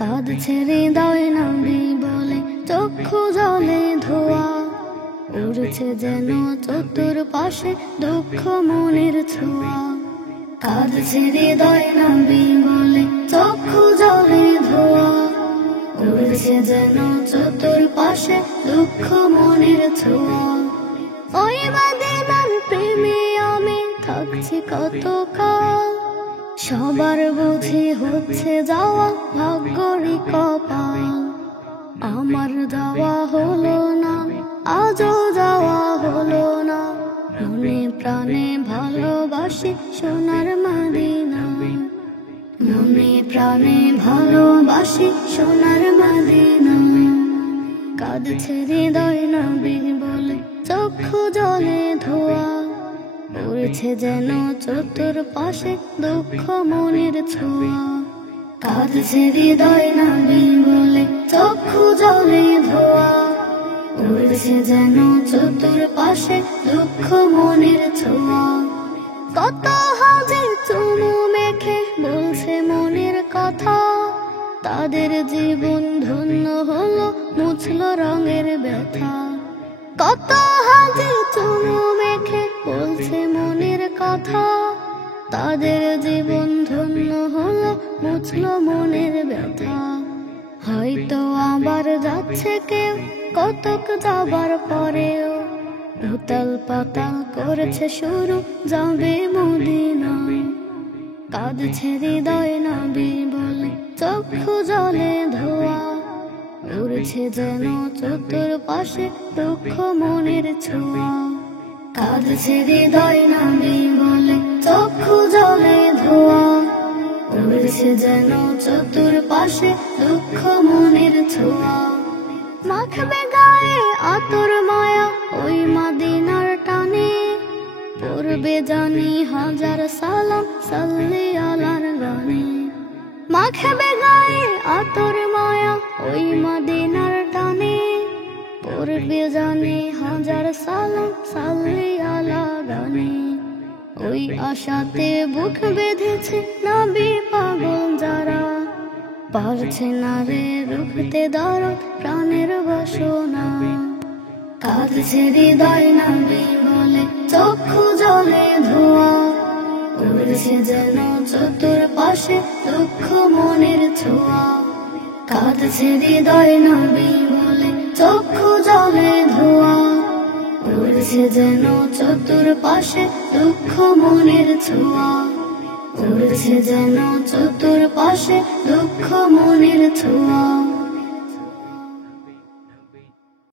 কাঁদছে হৃদয় নবী বলে, চক্ষু জলে ধোয়া, উড়ছে যেন চতুর্পাশে দুঃখ মনের ছোঁয়া। কাঁদছে হৃদয় নবী বলে, চক্ষু জলে ধোয়া, উড়ছে যেন চতুর্পাশে দুঃখ মনের ছোঁয়া। ওই মদিনার প্রেমে আমি থাকছি কতকাল, সবার বুঝি হচ্ছে যাওয়া ভাগ্যরই কপাল। আমার যাওয়া হলো না, আজও যাওয়া হলো না, মনে প্রাণে ভালোবাসি সোনার মদিনা। মনে প্রাণে ভালোবাসি সোনার মদিনা। কাঁদছে হৃদয় নবী বলে, চক্ষু জলে ধোয়া, উড়ছে যেন চতুর্পাশে দুঃখ মনের ছোঁয়া। কাঁদছে হৃদয় নবী বলে, চক্ষু জলে ধোয়া, উড়ছে যেন চতুর্পাশে দুঃখ মনের ছোঁয়া। কত হাজে চুমু মেখে বলছে মনের কথা, তাদের জীবন ধন্য হলো মুছলো রঙের ব্যথা। কত হাজে চুমু মেখে বলছে মনের কথা, তাদের জীবন ধন্য হলো মুছলো মনের ব্যথা। হয়তো আবার যাচ্ছে কেউ কতক যাবার পরেও, উতাল পাতাল করেছে শুরু যাবে মদিনায়। কাঁদছে হৃদয় নবী বলে, চক্ষু জলে ধোয়া, উড়ছে যেন চতুর্পাশে দুঃখ মনের ছোঁয়া। কাঁদছে হৃদয় নবী বলে, চক্ষু জলে ধোয়া, উড়ছে যেন চতুর্পাশে দুঃখ মনের ছোঁয়া। মাখবে গায়ে আতর মায়া ওই মদিনার টানে, পড়বে জানি হাজার সালাম সাল্লি আলার গানে। মাখবে গায়ে আতর মায়া ওই মদিনার টানে, পড়বে জানি হাজার সালাম সাল্লি আলা গানে। ওই আশাতে বুক বেঁধেছে নবী পাগল যারা, পারছে না রে রুখতে দরদ প্রাণের বাসনা। কাঁদছে হৃদয় নবী বলে, চক্ষু জলে ধোয়া, উড়ছে যেন চতুর্পাশে দুঃখ মনের ছোঁয়া। কাঁদছে হৃদয় নবী বলে, চক্ষু জলে ধোয়া, উড়ছে যেন চতুর্পাশে দুঃখ মনের ছোঁয়া। উড়ছে যেন চতুর্পাশে দুঃখ মনের ছোঁয়া।